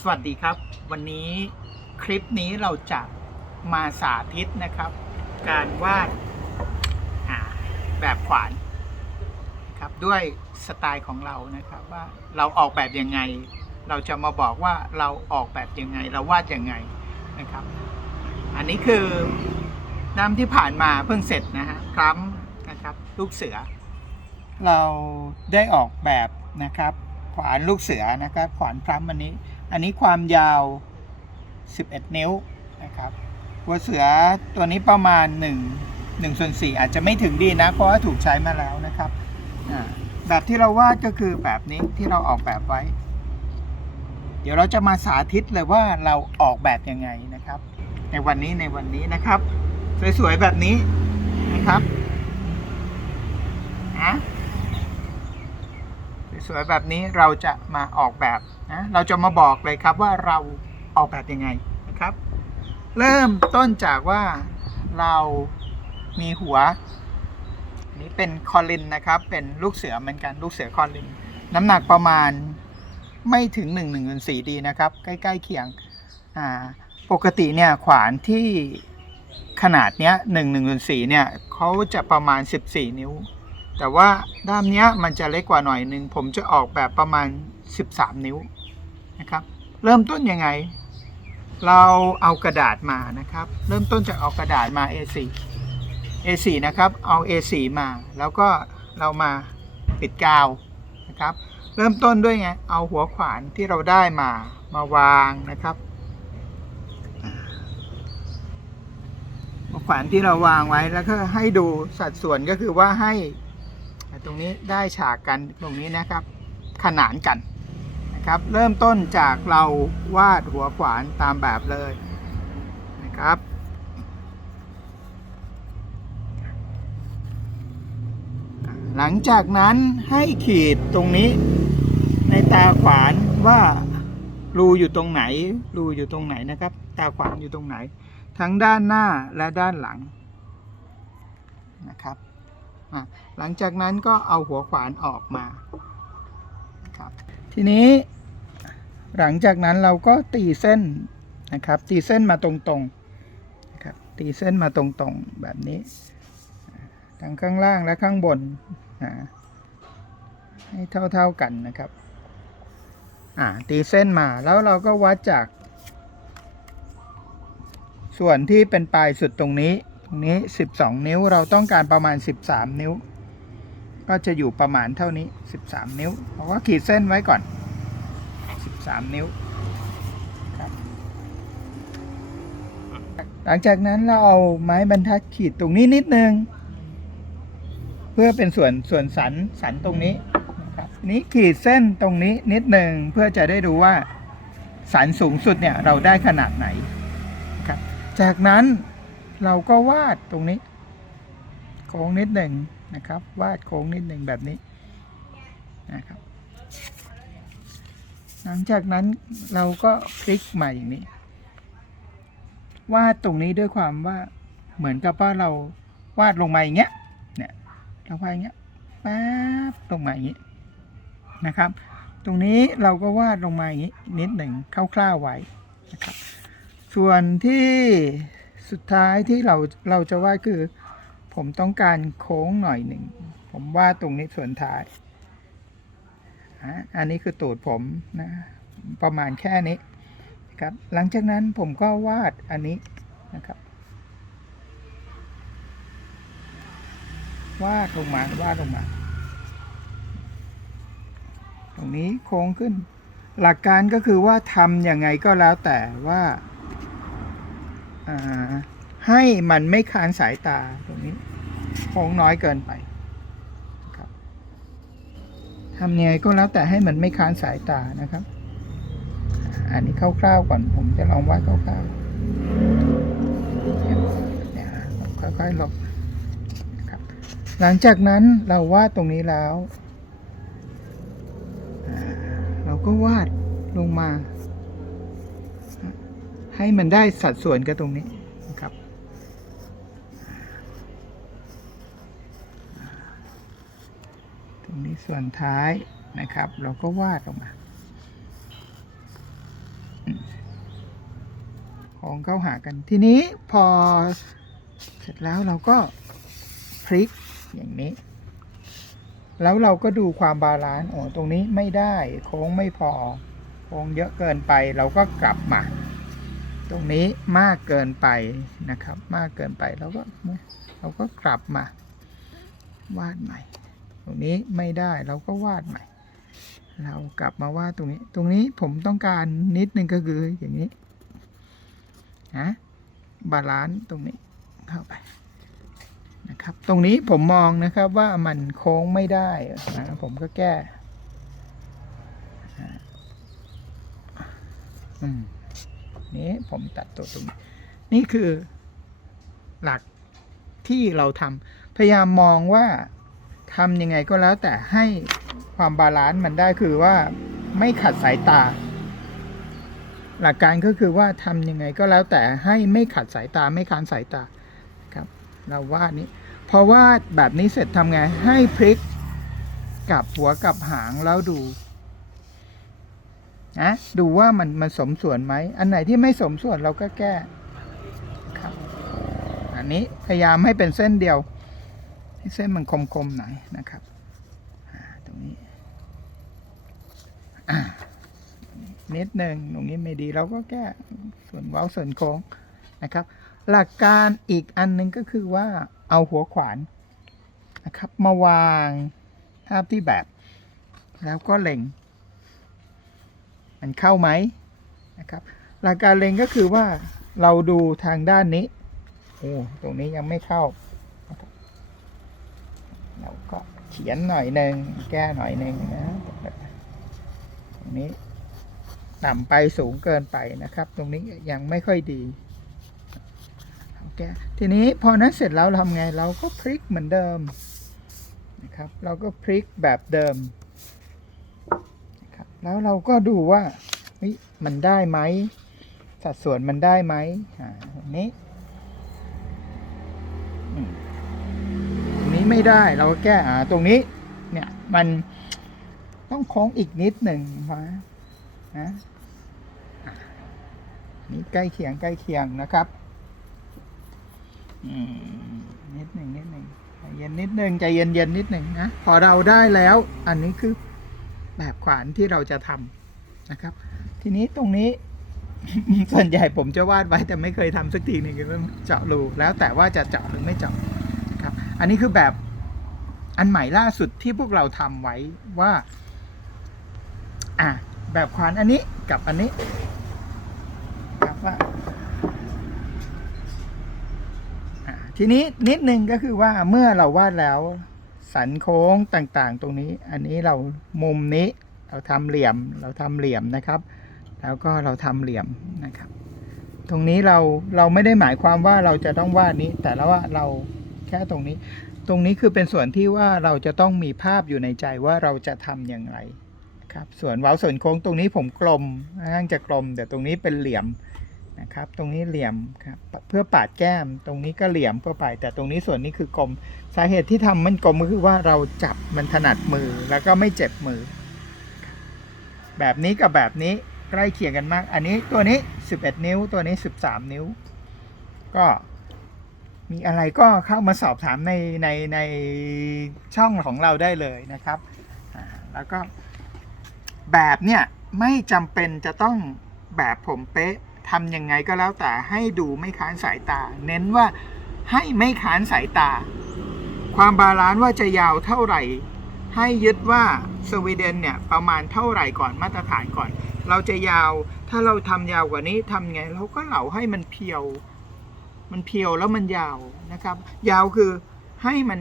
สวัสดีครับ วันนี้คลิปนี้เราจะมาสาธิตนะครับ การวาดแบบขวานครับด้วยสไตล์ของเรานะครับว่าเราออกแบบยังไง เราจะมาบอกว่าเราออกแบบยังไง เราวาดยังไงนะครับ อันนี้คือน้ำที่ผ่านมาเพิ่งเสร็จนะฮะครั้มนะครับลูกเสือ เราได้ออกแบบนะครับ ขวานลูกเสือนะครับขวานพรัมอันนี้ อันนี้ความยาว 11 นิ้วนะครับหัวเสือตัวนี้ประมาณ 1 1ส่วน4อาจจะไม่ถึงดีนะ เพราะว่าถูกใช้มาแล้วนะครับแบบที่เราวาดก็คือแบบนี้ที่เราออกแบบไว้ เดี๋ยวเราจะมาสาธิตเลยว่าเราออกแบบยังไงนะครับ ในวันนี้ในวันนี้นะครับ สวยๆแบบนี้นะครับนะ สวยๆแบบนี้เราจะมาออกแบบนะเราจะมาบอกเลยครับว่าเราออกแบบยังไงนะครับ เริ่มต้นจากว่าเรามีหัวนี้เป็นคอลินนะครับ เป็นลูกเสือเหมือนกันลูกเสือคอลิน น้ำหนักประมาณไม่ถึง1 1 1 4ดีนะครับ ใกล้ๆเคียงอ่าปกติเนี่ยขวานที่ขนาดเนี้ย1 1 4เนี่ยเขาจะประมาณ 14 นิ้ว แต่ว่าด้ามเนี้ยมันจะเล็กกว่าหน่อยหนึ่งผมจะออกแบบประมาณ 13 นิ้วนะครับ เริ่มต้นยังไง เราเอากระดาษมานะครับ เริ่มต้นจากเอากระดาษมา A4 A4 นะครับ เอา A4 มา แล้วก็เรามาปิดกาวนะครับ เริ่มต้นด้วยไง เอาหัวขวานที่เราได้มามาวางนะครับ หัวขวานที่เราวางไว้แล้วก็ให้ดูสัดส่วนก็คือว่าให้ ตรงนี้ได้ฉากกันตรงนี้นะครับ ขนานกันนะครับ เริ่มต้นจากเราวาดหัวขวานตามแบบเลยนะครับหลังจากนั้นให้ขีดตรงนี้ในตาขวานว่ารูอยู่ตรงไหน รูอยู่ตรงไหนนะครับ ตาขวานอยู่ตรงไหน ทั้งด้านหน้าและด้านหลังนะครับ หลังจากนั้นก็เอาหัวขวานออกมาครับทีนี้หลังจากนั้นเราก็ตีเส้นนะครับตีเส้นมาตรงๆนะครับตีเส้นมาตรงๆแบบนี้ทั้งข้างล่างและข้างบนให้เท่าๆกันนะครับอ่าตีเส้นมาแล้วเราก็วัดจาก ส่วนที่เป็นปลายสุดตรงนี้ ตรงนี้ 12 นิ้วเราต้องการประมาณ 13 นิ้ว ก็จะอยู่ประมาณเท่านี้ 13 นิ้วเราก็ขีดเส้นไว้ก่อน 13 นิ้วครับหลังจากนั้นเราเอาไม้บรรทัดขีดตรงนี้นิดนึง เพื่อเป็นส่วนส่วนสันสันตรงนี้นะครับทีนี้ขีดเส้นตรงนี้นิดหนึ่งเพื่อจะได้ดูว่าสันสูงสุดเนี่ยเราได้ขนาดไหนครับจากนั้น เราก็วาดตรงนี้ โค้งนิดหนึ่งนะครับ วาดโค้งนิดหนึ่งแบบนี้นะครับ หลังจากนั้นเราก็พลิกมาอย่างนี้ วาดตรงนี้ด้วยความว่าเหมือนกับว่าเราวาดลงมาอย่างเงี้ยเนี่ยเราวาดอย่างเงี้ยป๊บลงมาอย่างนี้นะครับ ตรงนี้เราก็วาดลงมาอย่างนี้นิดหนึ่งคร่าวๆไว้นะครับ ส่วนที่ สุดท้ายที่เราเราจะวาดคือ ผมต้องการโค้งหน่อยหนึ่ง ผมวาดตรงนี้ส่วนท้าย อันนี้คือตูดผมนะ ประมาณแค่นี้ครับ หลังจากนั้นผมก็วาดอันนี้นะครับ วาดลงมาวาดลงมา ตรงนี้โค้งขึ้น หลักการก็คือว่าทำยังไงก็แล้วแต่ว่า ให้มันไม่คานสายตาตรงนี้โค้งน้อยเกินไปครับทำยังไงก็แล้วแต่ให้มันไม่คานสายตานะครับ อันนี้คร่าวๆก่อนผมจะลองวาดคร่าวๆเนี่ยค่อยๆลบครับ หลังจากนั้นเราวาดตรงนี้แล้ว เราก็วาดลงมา ให้มันได้สัดส่วนกับตรงนี้นะครับ ตรงนี้ส่วนท้ายนะครับ เราก็วาดออกมาของเข้าหากันทีนี้พอเสร็จแล้วเราก็พลิกอย่างนี้ แล้วเราก็ดูความบาลานซ์โอ้ตรงนี้ไม่ได้โค้งไม่พอโค้งเยอะเกินไปเราก็กลับมา ตรงนี้มากเกินไปนะครับ มากเกินไปเราก็เราก็กลับมาวาดใหม่ ตรงนี้ไม่ได้เราก็วาดใหม่ เรากลับมาวาดตรงนี้ ตรงนี้ผมต้องการนิดนึงก็คืออย่างนี้นะบาลานซ์ตรงนี้เข้าไปนะครับ ตรงนี้ผมมองนะครับว่ามันโค้งไม่ได้นะผมก็แก้อ่าอืม นี้ผมตัดตัวตรงนี้นี่คือหลักที่เราทำพยายามมองว่าทำยังไงก็แล้วแต่ให้ความบาลานซ์มันได้คือว่าไม่ขัดสายตา หลักการก็คือว่าทำยังไงก็แล้วแต่ให้ไม่ขัดสายตาไม่ค้านสายตาครับเราวาดนี้พอวาดแบบนี้เสร็จทำไงให้พลิกกลับหัวกลับหางแล้วดู นะดูว่ามันมันสมส่วนไหม อันไหนที่ไม่สมส่วนเราก็แก้ครับอันนี้พยายามให้เป็นเส้นเดียว ให้เส้นมันคมๆหน่อยนะครับตรงนี้นิดหนึ่งตรงนี้ไม่ดีเราก็แก้ส่วนเว้าส่วนโค้งนะครับ หลักการอีกอันหนึ่งก็คือว่าเอาหัวขวานนะครับ มาวางภาพที่แบบ แล้วก็เล็ง มันเข้าไหมนะครับหลักการเล็งก็คือว่าเราดูทางด้านนี้โอ้ตรงนี้ยังไม่เข้าเราก็เขียนหน่อยหนึ่งแก้หน่อยหนึ่งนะตรงนี้ต่ำไปสูงเกินไปนะครับ ตรงนี้ยังไม่ค่อยดีโอเคทีนี้พอนั้นเสร็จแล้วเราทำไงเราก็พลิกเหมือนเดิมนะครับ เราก็พลิกแบบเดิม แล้วเราก็ดูว่ามันได้ไหม สัดส่วนมันได้ไหมอ่านี้อืมตรงนี้ไม่ได้เราก็แก้อ่าตรงนี้ เนี่ยมันต้องโค้องอีกนิดหนึ่งนะนะนี่ใกล้เคียงใกล้เคียงนะครับนิดหนึ่งนิดหนึ่งใจเย็นนิดหนึ่งใจเย็นเย็นนิดหนึ่งนะพอเราได้แล้ว อันนี้คือ แบบขวานที่เราจะทำนะครับ ทีนี้ตรงนี้ส่วนใหญ่ผมจะวาดไว้แต่ไม่เคยทำสักทีหนึ่งคือเจาะรูแล้วแต่ว่าจะเจาะหรือไม่เจาะครับ อันนี้คือแบบอันใหม่ล่าสุดที่พวกเราทำไว้ว่าอะแบบขวานอันนี้กับอันนี้ครับว่าทีนี้นิดนึงก็คือว่าเมื่อเราวาดแล้ว สันโค้งต่างๆ ตรงนี้ อันนี้เรามุมนี้เราทำเหลี่ยมเราทำเหลี่ยมนะครับ แล้วก็เราทำเหลี่ยมนะครับ ตรงนี้เราเราไม่ได้หมายความว่าเราจะต้องวาดนี้ แต่ล้วว่าเราแค่ตรงนี้ ตรงนี้คือเป็นส่วนที่ว่าเราจะต้องมีภาพอยู่ในใจว่าเราจะทำอย่างไรครับ ส่วนเว้าส่วนโค้งตรงนี้ผมกลมน่างจะกลม แต่ตรงนี้เป็นเหลี่ยม นะครับ ตรงนี้เหลี่ยมครับเพื่อปาดแก้ม ตรงนี้ก็เหลี่ยมเพื่อไปแต่ตรงนี้ส่วนนี้คือกลม สาเหตุที่ทำมันกลมก็คือว่าเราจับมันถนัดมือแล้วก็ไม่เจ็บมือ แบบนี้กับแบบนี้ใกล้เคียงกันมาก อันนี้ตัวนี้ 11 นิ้ว ตัวนี้ 13 นิ้ว ก็มีอะไรก็เข้ามาสอบถามในในในช่องของเราได้เลยนะครับ แล้วก็แบบเนี่ยไม่จำเป็นจะต้องแบบผมเป๊ะ ทำยังไงก็แล้วแต่ให้ดูไม่ค้านสายตา เน้นว่าให้ไม่ค้านสายตา ความบาลานซ์ว่าจะยาวเท่าไหร่ ให้ยึดว่าสวีเดนเนี่ยประมาณเท่าไหร่ก่อนมาตรฐานก่อน เราจะยาวถ้าเราทำยาวกว่านี้ทำไงเราก็เหลาให้มันเพียว มันเพียวแล้วมันยาวนะครับ ยาวคือให้มัน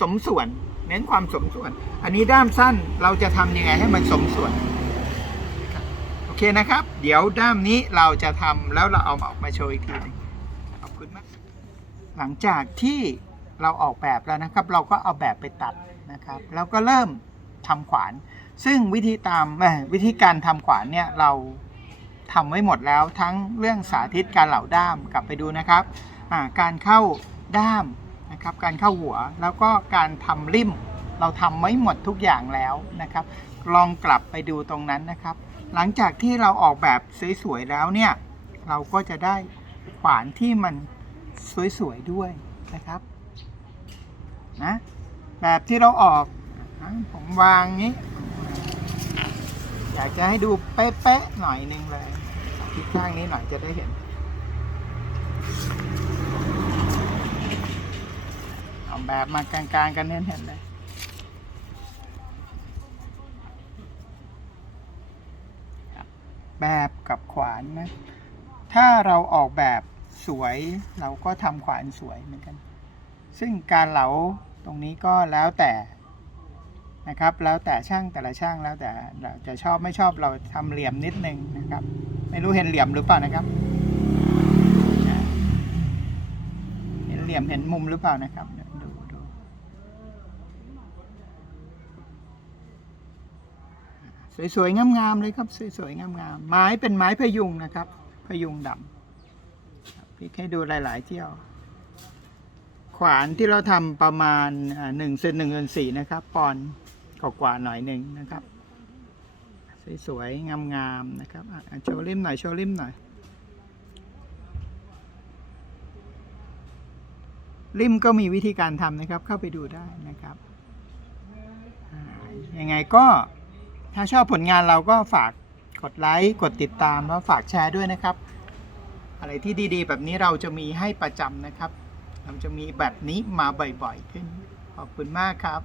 สมส่วน เน้นความสมส่วน อันนี้ด้ามสั้นเราจะทำยังไงให้มันสมส่วน เคนะครับ เดี๋ยวด้ามนี้เราจะทำแล้วเราเอาออกมาโชว์อีกทีหนึงขอบคุณมาก หลังจากที่เราออกแบบแล้วนะครับ เราก็เอาแบบไปตัดนะครับแล้วก็เริ่มทำขวาน ซึ่งวิธีตามวิธีการทำขวานเนี่ยเราทำไว้หมดแล้วทั้งเรื่องสาธิตการเหล่าด้ามกลับไปดูนะครับการเข้าด้ามนะครับการเข้าหัวแล้วก็การทำริมเราทำไว้หมดทุกอย่างแล้วนะครับ ลองกลับไปดูตรงนั้นนะครับ หลังจากที่เราออกแบบสวยๆแล้วเนี่ย เราก็จะได้ขวานที่มันสวยๆด้วยนะครับนะแบบที่เราออกผมวางนี้ อยากจะให้ดูเป๊ะๆหน่อยหนึงเลยทิศข้างนี้หน่อยจะได้เห็นเอาแบบมากลางๆกันเห็นเห็นๆเลยครับ แบบกับขวานนะ ถ้าเราออกแบบสวยเราก็ทำขวานสวยเหมือนกัน ซึ่งการเหลาตรงนี้ก็แล้วแต่นะครับ แล้วแต่ช่างแต่ละช่างแล้วแต่เราจะชอบไม่ชอบเราทำเหลี่ยมนิดนึงนะครับ ไม่รู้เห็นเหลี่ยมหรือเปล่านะครับ เห็นเหลี่ยมเห็นมุมหรือเปล่านะครับเดี๋ยวดูดู สวยๆงามๆเลยครับ สวยๆงามๆไม้เป็นไม้พยุงนะครับ พยุงดำพี่ให้ดูหลายๆเที่ยว ขวานที่เราทำประมาณหนึ่งเซนหนึ่งเซนสี่นะครับ ปอนด์กว่าหน่อยหนึ่งนะครับ สวยๆงามๆนะครับโชว์ริมหน่อยโชว์ริมหน่อยริมก็มีวิธีการทำนะครับเข้าไปดูได้นะครับยังไงก็ ถ้าชอบผลงานเราก็ฝากกดไลค์กดติดตามแล้วฝากแชร์ด้วยนะครับ อะไรที่ดีๆ แบบนี้เราจะมีให้ประจำนะครับ เราจะมีแบบนี้มาบ่อยๆขึ้น ขอบคุณมากครับ